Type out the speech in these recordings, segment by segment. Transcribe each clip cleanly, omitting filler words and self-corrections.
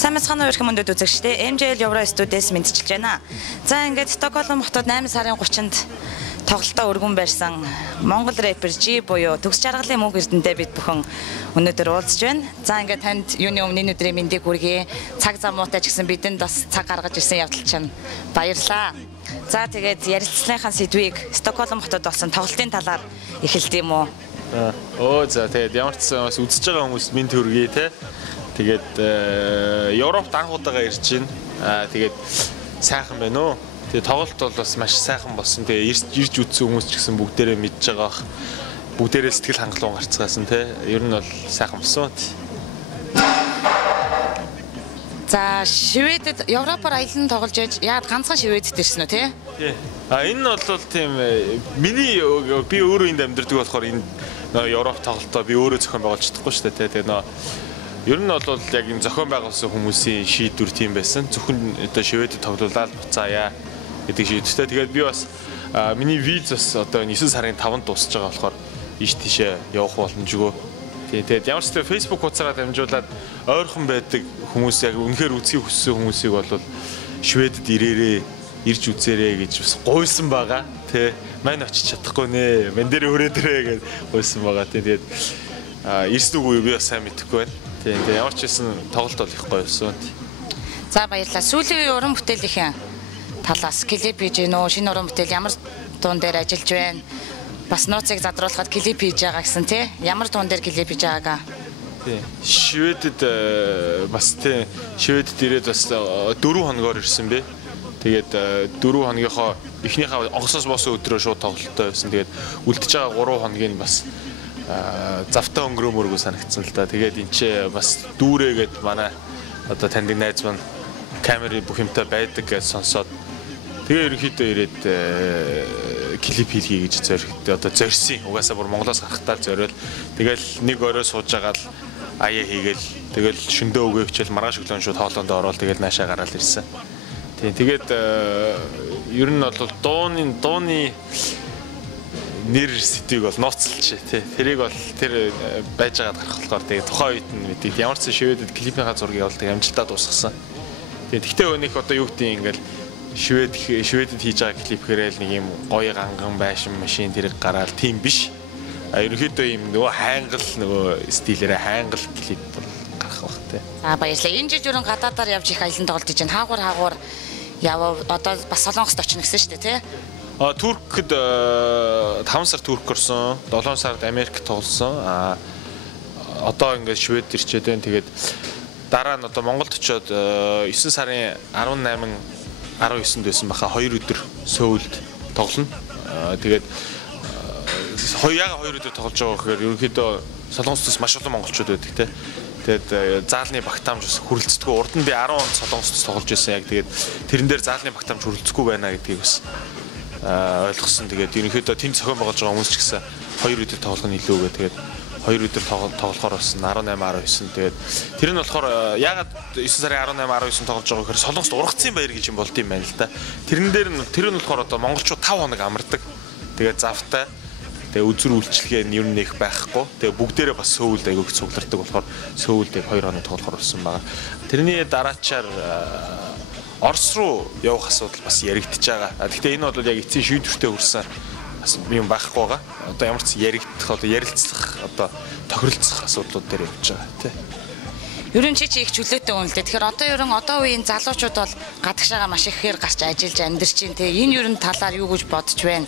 Сайн мэцхан өрх мөндөд үзэгчдээ MJL Евро студиэс мэдчилж байна. За ингээд Стокгольм хотод 8 сарын 30-нд тоглолтоо өргөн барьсан Монгол рэпер G буюу төгс жаргалын мөнх эрдэнэтэй бид бүхэн өнөөдөр уулзж байна. За ингээд танд юуны өмнө өдрийн мэндийг хүргэе. Цаг зам муутай ч гэсэн бидэнд бас цаг гаргаж ирсэн явдал чинь баярлаа. За тэгээд ярилцлагынхаа сэдвийг Стокгольм хотод болсон тоглолтын талаар эхэлдэг юм уу? За тэгээд ямар ч бас үзэж байгаа хүмүүст минь төргий те. Тэгээд Европт анх удаага ирж байна. Тэгээд сайхан байна уу? Тэгээд тоглолт бол бас маш сайхан болсон. Тэгээд ирж үзсэн хүмүүс ч гэсэн бүгдээрээ мэдж байгаа бах. Бүгдээрээ сэтгэл хангалуун гарцгаасан те. Ер нь бол сайхан болсон. За Шведэд Европоор аялан тоглож яж яад ганцхан Шведэд ирсэн үү те? Тий. Энэ бол тийм миний би өөрөө энд амьдардаг болохоор энэ Европ тоглолтоо би өөрөө зохион байгуулж чадахгүй шүү дээ те. Тэгээд ер нь бол яг энэ зохион байгуулсан хүмүүсийн шийдвэр тийм байсан. Зөвхөн одоо Шведэд тоглуулаад буцаая гэдэг шийдвэртэй. Тэгээд би бас миний виз бас одоо 9 сарын 5-нд дуусж байгаа болохоор ийш тийшээ явах боломжгүй. Тэгээд ямар ч тийм Facebook хуудасаараа дамжуулаад ойрхон байдаг хүмүүс яг үнэхээр үзхийг хүссэн хүмүүсийг бол Шведэд ирж үзээрэй гэж бас гуйсан байгаа. Тэ мань очиж чадахгүй нэ. Мэн дээр хүрээдрээ гэж гуйсан байгаа. Тэгээд ирсэн үгүй би бас сайн мэдэхгүй байна. Тэгээд ямар ч байсан тоглолт бол их гоё байсан. За баярлалаа. Сүүлийн үеийн уран бүтээлийн талаас клип хийж гэнэ үү? Шинэ уран бүтээл ямар дуун дээр ажиллаж байна? Бас нууцыг задруулахад клип хийж байгаа гэсэн тий. Ямар дуун дээр клип хийж байгаагаа? Тий. Шведэд бас тий Шведэд ирээд бас 4 хоногоор ирсэн бэ. Тэгээд 4 хоногийнхоо эхнийхээ онгоцоос боосон өдрөө шууд тоглолттой байсан. Тэгээд үлдэж байгаа 3 хоногийг бас завтаа өнгөрөөмөргөө санагдсан л да. Тэгээд энэ ч бас дүүрээгээд манай одоо таньдаг найз маань камерын бүх юмтай байдаг гэж сонсоод тэгээ ерөнхийдөө ирээд клип хийлгэе гэж одоо зорьсон. Угаасаа бүр Монголоос гарахтаа зориул. Тэгэл нэг орой сууж байгаа л аяа хийгээл тэгэл шөндөө өгөө хичээл маргааш өглөө шууд хоолоонд ороод тэгэл наашаа гараад ирсэн. Тэгээд ер нь бол дууны нэр сэдвийг бол нууцлж тий. Тэрийг бол тэр байж байгаад гарах болохоор тэгээд тухайн үед нь мэдээ ямар ч Шведэд клипийнхаа зургийг явуулдаг амжилтаа дуусгасан. Тэгэхдээ өнөх одоо юу гэдэг ингээл Шведэд хийж байгаа клип хэрэл нэг юм гоё ганган байшин машин тэрэг гараал тийм биш. Ерөнхийдөө юм нөгөө хайнгал нөгөө стилээрээ хайнгал клип бол гарах бах тий. Баярлалаа. Энэ жил ерөн гадаадаар явж их аялан тоглож байна. Хаагур яваа одоо бас Солонгост очно гэсэн шүү дээ тий. Туркд 5 сар Турк орсон, 7 сард Америкт тоглосон. Одоо ингээд Швед ирчээд байна. Тэгээд дараа нь одоо Монголд очиод 9 сарын 18, 19-нд байсан баха 2 өдөр Сөүлд тоглоно. Тэгээд яг 2 өдөр тоглож байгаа гэхээр ерөнхийдөө Солонгостоос маш олон монголчууд байдаг те. Тэгээд заалны багтаамж бас хүрэлцдэггүй. Урд нь би 10 онд Солонгостоос тоглож байсан. Яг тэгээд тэрэн дээр заалны багтаамж хүрэлцэхгүй байна гэдгийг бас ойлгосон. Тэгээд ерөнхийдөө тэнд зохион байгуулж байгаа хүмүүс ч гэсэн 2 өдөр тоглох нь илүү гэ. Тэгээд 2 өдөр тоглохоор болсон 18 19. Тэгээд тэр нь болохоор ягаад 9 сарын 18 19 тоглож байгаа гэхээр Солонгост ургацын баяр гэж юм болд юм байна л да. Тэр нь болохоор одоо монголчууд 5 хоног амардаг. Тэгээд завтай. Тэгээ үзүр үйлчлэгээ нь ер нь их байхгүй. Тэгээ бүгдээрээ бас Сөүлд айгүйх цуглардаг болохоор Сөүлд 2 хоног тоглохоор болсон байгаа. Тэрний дараачаар Орос руу явах асуудал бас яригдчихэж байгаа. Гэхдээ энэ бол яг эцсийн шийдвэртэй хүрсэн бас юм байхгүй байгаа. Одоо ямар ч яригдах одоо ярилцлах одоо тохиролцох асуудлууд дээр явж байгаа тий. Ер нь чи их чөлөөтэй хүн л дээ. Тэгэхээр одоо үеийн залуучууд бол гадагшаага маш ихээр гарч ажиллаж амьдарч байна тий. Энэ ер нь талаар юу гэж бодож байна?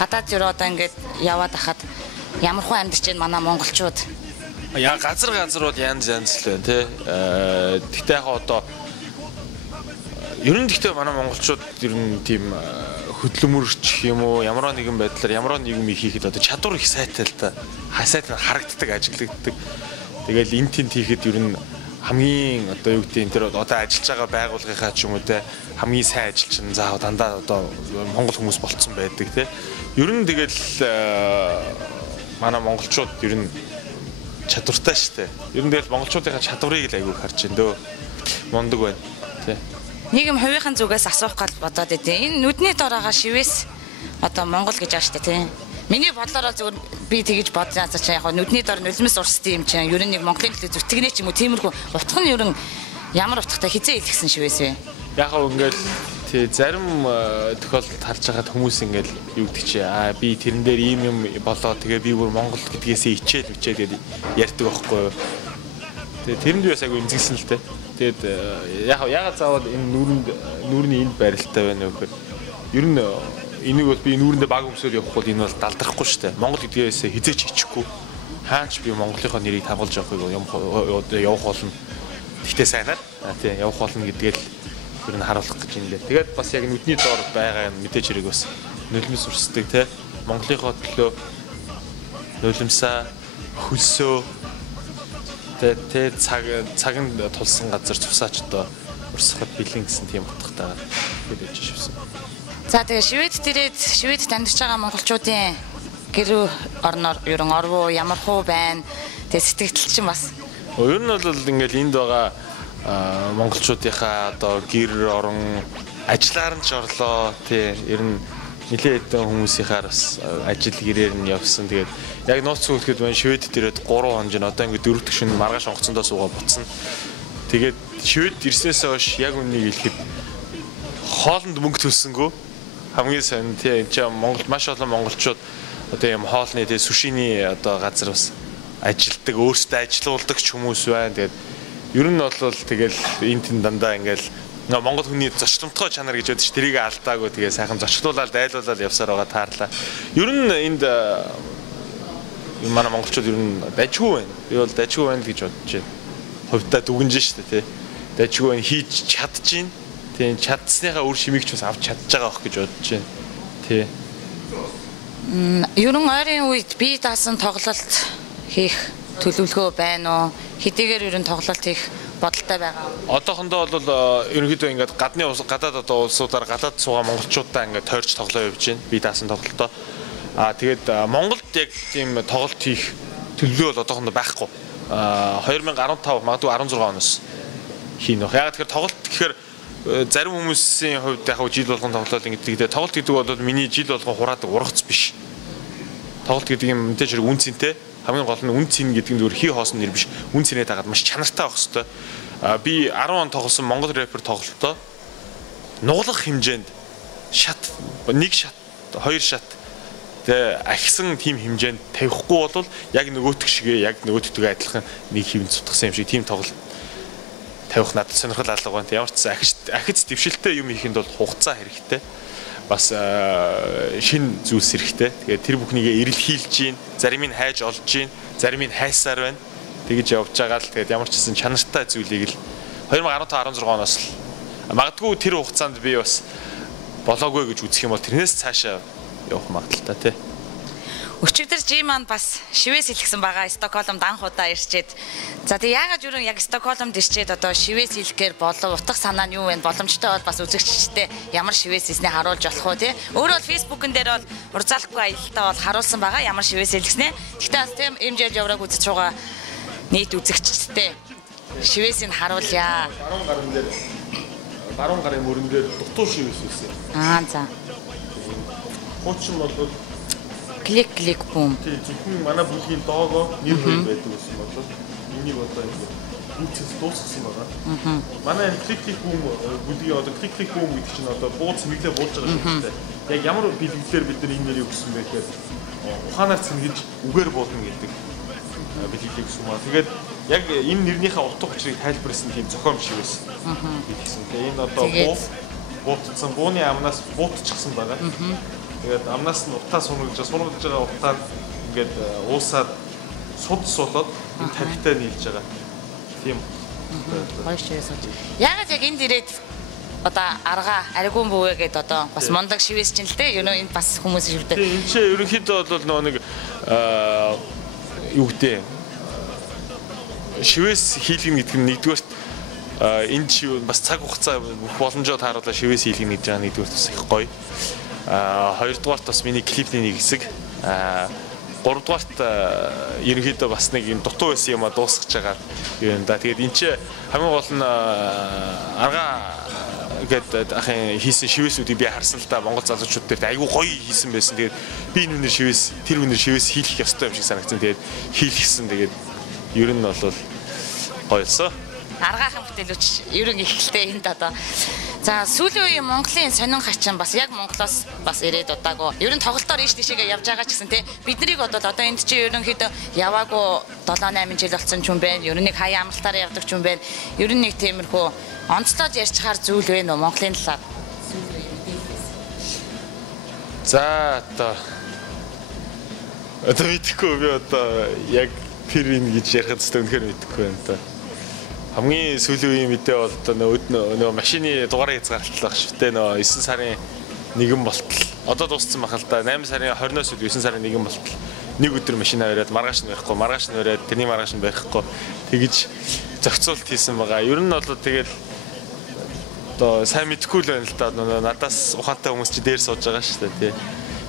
Гадаад зөр одоо ингээд яваад ахад ямар хөө амьдарч байна манай монголчууд? Яа газар бол янз л байна тий. Гэхдээ яг одоо ер нь гэхдээ манай монголчууд ер нь тийм хөдөлмөрч юм уу ямар нэгэн байдлаар ямар нэгэн юм хийхэд одоо чадвар их сайтай л да. Сайтай харагддаг, ажиглагддаг. Тэгэл эн тент хийхэд ер нь хамгийн одоо юу гэдэг энэ тэр одоо ажиллаж байгаа байгууллагынхаа ч юм уу те хамгийн сайн ажилч нь заа дандаа одоо монгол хүмүүс болцсон байдаг те. Ер нь тэгэл манай монголчууд ер нь чадвартай шүү дээ. Ер нь тэгэл монголчуудынхаа чадварыг л айгүй харж байна дөө. Мундаг байна те. Нэг юм хувийнхын зүгээс асуух гал бодоод байдیں۔ Энэ нүдний дороогаа шивээс одоо Монгол гэж ааш та тийм. Миний бодлороо зүгээр би тэгэж бодсон яг нүдний дор нулимс урсдаг юм чинь. Ер нь нэг Монголын төлөө зүтгэнэ ч юм уу тиймэрхүү утга нь ер нь Ямар утгатай хизээ илгэсэн шивээс вэ? Яг ингээл тий зарим тохиолдолд харж байгаад хүмүүс ингээл юу гэдэг чи би тэрэн дээр ийм юм болоо тэгээ би бүр Монгол гэдгээсээ ичээл гэдэг ярьдаг байхгүй юу. Тэгээ тэрэнд би бас айгу эмзэгсэн л дээ. Тэгээд ягаад заавал энэ нүүрний энд байралтай байна вэ гэхээр ер нь энийг бол би нүүрэндээ баг өмсөөр явахгүй бол энэ бол далдрахгүй шүү дээ. Монгол гэдгээсээ хизээч ичихгүй. Хаач би Монголынхоо нэрийг тавгалж явах явах болно. Гэхдээ сайнаар тий явах болно гэдгээл ер нь харуулах гэж юм лээ. Тэгээд бас яг нүдний доор байгаа мэдээж хэрэг бас нулимс урсдаг тий Монголынхоо төлөө нулимсаа хөлсөө тэ цагнд тулсан газар цусаач одоо урсахад бэлэн гэсэн тийм утгатай хэлж шивсэн. За тэгээ Швед амьдарч байгаа монголчуудын гэр орноор ерөн орвоо ямар хуу байна. Тэгээ сэтгэл чинь бас. Ер нь бол ингээл энд байгаа монголчуудынхаа одоо гэр орон ажиллаар нь ч орлоо тий ер нь нэлээд хэдэн хүмүүсийнхаар бас ажил гэрээр нь явсан. Тэгээд яг нууц сүүлэхэд байна Швед дээрээ 3 хоног одоо ингээд дөрөвдөг шин маргааш онгоцондоо суугаа буцсан. Тэгээд Швед ирснээс хойш яг үнийг хэлэхэд хоолнд мөнгө төлсөнгөө хамгийн сайн тий энэ Монгол маш олон монголчууд одоо юм хоолны тий сушины одоо газар бас ажилдаг өөрсдөө ажилуулдаг ч хүмүүс байна. Тэгээд ер нь бол тэгэл энэ тэн дандаа ингээл Монгол хүний зочломтгой чанар гэж байдаг ш тэрийг алдаагүй тэгээ сайхан зочлуулаад дайлуулаад явсаар байгаа таарлаа. Ер нь энд манай монголчууд ер нь дажгүй байна. Би бол дажгүй байна гэж бодож байна. Хувьдаа дүгнэж штэ тий. Дажгүй байна хийж чадчихээн. Тийм чадсныхаа үр шимийг ч бас авч чадж байгаа бох гэж бодож байна. Тий. Ер нь ойрын үед бие даасан тоглолт хийх төлөвлөгөө байна уу? Хэдийгээр ер нь тоглолт хийх бодолтой байгаа. Одоохондоо бол ерөнхийдөө ингээд гадаад одоо улсуудаар гадаад суугаа монголчуудаа ингээд тойрч тоглоо явж байна. Бие даасан тоглолтоо. Тэгээд Монголд яг тийм тоглолт хийх төлөвлөгөө бол одоохондоо байхгүй. 2015 магадгүй 16 оноос хийнэ. Яг тэгэхээр тоглолт гэхээр зарим хүмүүсийн хувьд яг жил болгон тоглолт ингэдэг. Тоглолт гэдэг бол миний жил болгон хураадаг ургац биш. Тоглолт гэдэг юм мэдээж хэрэг үн цэнтэй. Хамгийн гол нь үн цэн гэдэг нь зүгээр хий хоосон нэр биш. Үн цэнээ дагаад маш чанартай байх хэвээр. Би 10 он тоглосон Монгол рэпер тоглолтоо нуглах хэмжээнд шат 1 шат 2 шат тэгээ ахисан тим хэмжээнд тавихгүй бол яг нөгөөтг шигээ яг нөгөөтгөө адилхан нэг хэвэн цутгасан юм шиг тим тоглолт тавих надад сонирхол алга байна. Ямар ч ахиц дэвшилтэй юм хийхэд бол хугацаа хэрэгтэй. Бас шин зүйлс хэрэгтэй. Тэгээд тэр бүхнийгээ эрэлхийлж гин, зарим нь хайж олж гин, зарим нь хайсаар байна. Тэгэж явж байгаа л тэгээд ямар ч гэсэн чанартай зүйлийг л 2015-16 оноос л магадгүй тэр хугацаанд би бас болоогүй гэж үзэх юм бол тэрнээс цаашаа явах магадaltaй тий. Өчигдөр Жиман бас шивээс илгэсэн байгаа. Стокгольмд анх удаа ирчээд. За тэг яагаад юу яг Стокгольмд ирчээд одоо шивээс илгэхээр болов утга санаа нь юу вэ? Боломжтой бол бас үзэгчтэй ямар шивээс хийснээ харуулж болох уу тий. Өөрөө бол фэйсбүүкэн дээр бол урзаалахгүй аялалтаа бол харуулсан байгаа. Ямар шивээс илгэснэ. Гэхдээ бас тийм MJL явраг үзэж байгаа нийт үзэгчтэй шивээс нь харуулъя. Баруун гарын мөрөн дээр дутуу шивээс хийсэн. За. Хуучин бол клик бум. Тий, зөвхөн манай бүлгийн доогоо нэр хоёр байдаг гэсэн бол энийг одоо үүсгэж дуусгасан байгаа. Манай клик бум бүлгийн одоо клик бум гэдэг чинь одоо бууз цэмэглээ буулж байгаа шүү дээ. Яг ямар бэлгэлээр бид нар энэ нэрийг өгсөн бэ гэхээр ухаанаар цэмгэж үгээр буулна гэдэг бэлгэлийг өгсөн ба. Тэгээд яг энэ нэрнийхээ утга учирыг тайлбарласан тийм зохиом шивээс хийсэн. Тэгээд энэ одоо буутсан бууны амнаас буутчихсан байгаа. Тэгээд амнаас нь утаа сунагдж байгаа утаар ингээд уусаад суд суулаад энэ тарихтай нийлж байгаа. Тийм. Хоёр шивээс болж. Яагаад яг энд ирээд одоо арга аригуун бөвөө гэдээ одоо бас мундаг шивээс чинь л дээ. Энэ бас хүмүүс шивдэг. Тийм энэ чинь ерөнхийдөө бол нөгөө нэг юу гэдэг шивээс хийлгэн гэдэг нь нэгдүгээрт энд шив бас цаг хугацаа бүх боломжоо тааруулаад шивээс хийлгэн гэж байгаа нэгдүгээрт бас их гоё. Хоёрдугаарт бас миний клипний нэг хэсэг. Гуравдугаарт ерөнхийдөө бас нэг юм дутуу байсан юм а дуусгаж байгаа юм да. Тэгээд энэ ч хамгийн гол нь арга гэдэг ахын хийсэн шивээсүүдийг би харсан л да Монгол залуучууд дээр айгүй гоё хийсэн байсан. Тэгээд би энэ үнээр шивээс тэр үнээр шивээс хийх ёстой юм шиг санагдсан. Тэгээд хийлгэсэн. Тэгээд ер нь бол гоё болсон. аргаахан бүтээлүүч ерөн ихтэй энд одоо. За сүүлийн үеийн Монголын сонин хачин бас яг Монголоос бас ирээд удаагүй. Ер нь тоглолтоор ийш тийшээгээ явж байгаа ч гэсэн тий биднийг одоо энд чи ерөнхийдөө яваагүй 7-8 жил болсон ч юм байна. Ер нь нэг хаяа амралтаар явдаг ч юм байна. Ер нь нэг тиймэрхүү онцлоод ярьчихаар зүйл вэ нөө Монголын талаар. За одоо мэдхгүй би одоо яг тэр юм гэж ярихад зөв үнэхээр мэдхгүй байна та. Хамгийн сүүлийн үеийн мэдээ бол нөгөө машины дугаарыг хязгаарлалт байх шүү дээ. Нөгөө 9 сарын 1 болтол. Одоо дууссан бахал та 8 сарын 20-оос 9 сарын 1 болтол. Нэг өдөр машинаа бариад маргааш нь барихгүй, маргааш нь бариад тэрний маргааш нь барихгүй тэгж зохицуулт хийсэн байгаа. Ер нь бол тэгэл одоо сайн мэдхгүй л байна л да. Надаас ухаантай хүмүүс чи дээр сууж байгаа шүү дээ.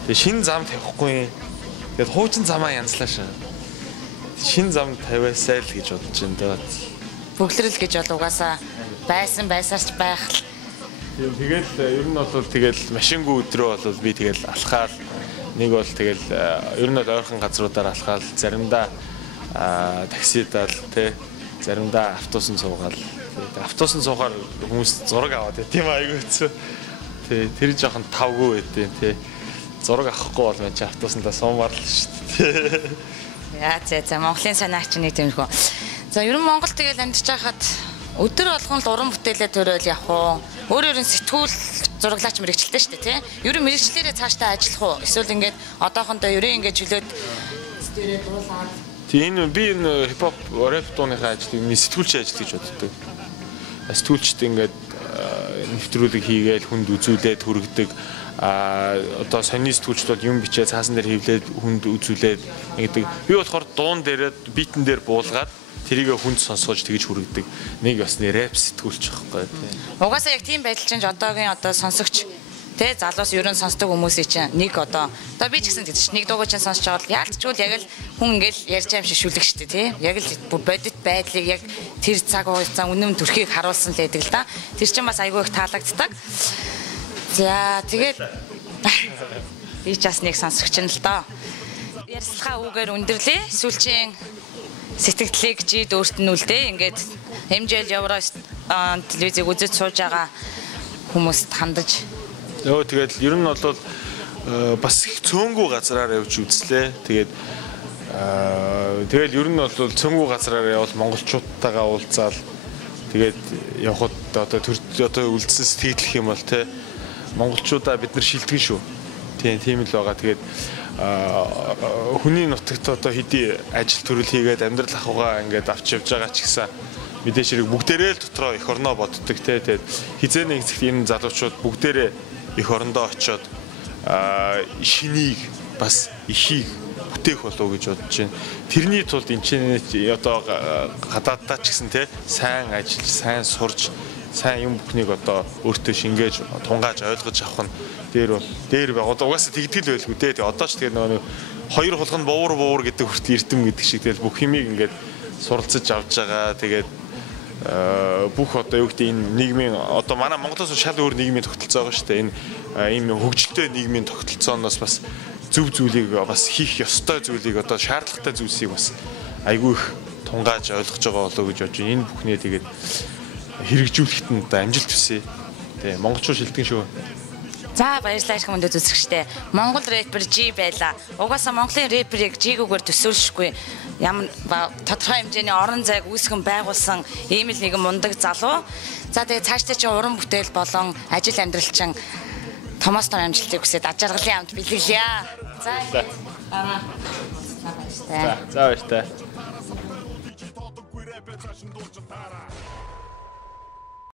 Тэгээ шинэ зам тавихгүй. Тэгээд хуучин замаа янзлаа шээ. Шинэ зам тавиасай л гэж бодож байна да. Бүглэрэл гэж бол угаасаа байсаарч байх. Тэгэл ер нь бол тэгэл машингүй өдрөө бол би тэгэл алхаал нэг бол тэгэл ер нь бол ойрхон газруудаар алхаал заримдаа таксидаал тий заримдаа автобусын суугаал. Автобусын суухаар хүмүүс зураг аваад тийм айгүй хэцүү. Тий тэр жоохон тавгүй байдیں۔ Тий зураг авахгүй бол мэн чи автобусандаа суумаар л шүү дээ. Яа за Монголын санаач нэг тиймэрхүү. За ер нь Монгол тэгэл амьдарч байхад өдөр болгон л уран бүтээлээ төрөөл явах уу? Өөрөөр нь сэтгүүл зураглаач мэрэгчлээ шүү дээ, тий? Ер нь мэрэгчлэрээ цаашдаа ажиллах уу? Эсвэл ингээд одоохондоо ерөө ингээд жилээд стэрээ дуулаад. Тийм би энэ хипхоп рэп дууныхаа ажлыг сэтгүүлч ажил гэж боддог. Сэтгүүлчд ингээд нэвтрүүлэг хийгээл хүнд үзүүлээд хүргэдэг. Одоо сонины сэтгүүлчд бол юм бичээ цаасан дээр хевлээд хүнд үзүүлээд ингэдэг. Би болохоор дуун дээрээ битэн дээр буулгаад тэрийг хүнд сонсгож тэгж хүргэдэг. Нэг басны рэп сэтгүүлч байхгүй тий. Угаасаа яг тийм байдал чинь одоогийн сонсогч тий залуус ерөн сонсдог хүмүүсийн чинь нэг одоо би ч гэсэн тэгж нэг дууг чинь сонсож байгаа бол яалтчгүй яг л хүн ингээл ярьж байгаа юм шиг шүлэг штэ тий. Яг л бодит байдлыг яг тэр цаг хугацаа үнэм төрхийг харуулсан л байдаг л да. Тэр чинь бас айгүй их таалагддаг. За тэгээд би ч бас нэг сонсогч нь л доо. Ярьслахаа үгээр өндөрлөө. Сүүлчийн сэтгэлдлийг жид өөрт нь үлдээ. Ингээд MJL Евро телевизийг үзэж сууж байгаа хүмүүст хандаж. Йоо тэгээд ер нь бол бас их цөөнгүү газраар явж үзлээ. Тэгээд ер нь бол цөөнгүү газраар явал монголчуудтайгаа уулзаал тэгээд явхад одоо үлдсэн сэтгэл юм бол те монголчуудаа бид нар шилтгэн шүү. Тийм л байгаа. Тэгээд хүний нутагт одоо хэдий ажил төрөл хийгээд амьдрал ахуйгаа ингээд авч явж байгаа ч гэсэн мэдээж хэрэг бүгдээрээ л дотроо эх орноо боддог те. Тэгээд хизээ нэг зэгт энэ залуучууд бүгдээрээ эх орондоо очиод шинийг бас ихийг бүтээх болов гэж бодож байна. Тэрний тулд энэ чинь одоо гадааддаа ч гэсэн те сайн ажиллаж, сайн сурж, сайн юм бүхнийг одоо өөртөө шингээж, тунгааж ойлгож авах нь дээр угаасаа тэгдэл байлгүй дээ. Одоо ч тэгээ нөгөө хоёр хулган буур гэдэг хүртэл эрдэм гэдэг шиг тэгэл бүх юмыг ингээд суралцаж авч байгаа. Тэгээд бүх одоо юу гэдэг энэ нийгмийн одоо манай Монголоос шал өөр нийгмийн тогтолцоо байгаа шүү дээ. Энэ ийм хөгжилтэй нийгмийн тогтолцооноос бас зөв зүйлийг бас хийх ёстой зүйлийг одоо шаардлагатай зүйлсийг бас айгүй их тунгааж ойлгож байгаа болоо гэж бодож байна. Энэ бүхнээ тэгээд хэрэгжүүлэхэд нь одоо амжилт хүсье. Тэгээ монголчууд шилтгэн шүү. За баярлалаа их хүндэд үзэгчтэй. Монгол рэпер G байла. Угаасаа Монголын рэперийг G-гүүгээр төсөөлшгүй ямар тодорхой хэмжээний орон зайг үүсгэн байгуулсан ийм л нэгэн мундаг залуу. За тэгээ цаашдаа чи уран бүтээл болон ажил амьдрал чин томоос том амжилтыг хүсээд аж аргалын амт бэлгэлье. За баярлалаа. За баярлалаа.